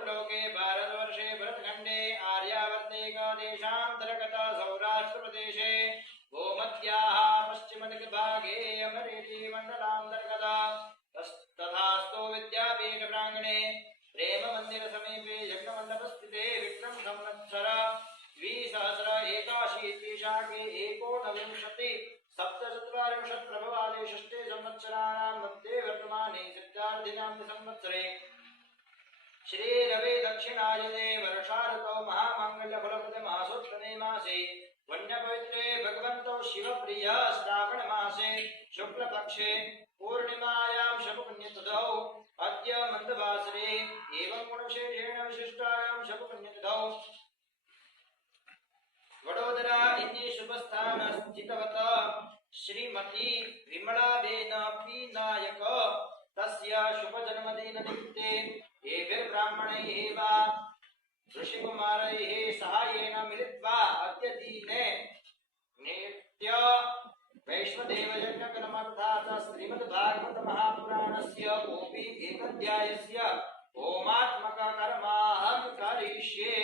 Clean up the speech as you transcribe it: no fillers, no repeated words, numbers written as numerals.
भूर्लोके भारतवर्षे भरतखण्डे आर्यावर्ते देशान्तर्गत सौराष्ट्रप्रदेशे भूमध्याः पश्चिमदिग्भागे अमरेली मण्डलान्तर्गत तथास्तु विद्यापीठ प्राङ्गणे प्रेम मंदिर समीपे यज्ञमण्डपस्थिते विक्रम संवत्सर 2081 शाके एकोनविंशति सप्तचत्वारिंशत् प्रभवादि षष्ठे संवत्सराणां मध्ये वर्तमाने सिद्धार्थिनां संवत्सरे श्री रवि दक्षिणायने वर्षाऋतौ महामाङ्गल्यफलप्रदे मासोत्तमे मासे वन्यपवित्रे भगवन्तौ शिवप्रिय श्रावण मासे शुक्लपक्षे पूर्णिमायां शतपुण्यतिथौ अद्य मन्दवासरे एवं गुणविशेषेण विशिष्टायां शतपुण्यतिथौ वडोदरा इति शुभस्थान स्थितवत श्रीमती विमलाबेन पी नायक तस्य शुभजन्मदिन निमित्ते एभिर्ब्राह्मणैः वा ऋषिकुमारैः साहाय्येन मिलित्वा अद्य दिने नित्य वैश्वदेवयज्ञकर्मर्थात् श्रीमद्भागवत महापुराणस्य ओपि एकाध्यायस्य होमात्मक कर्माहं करिष्ये।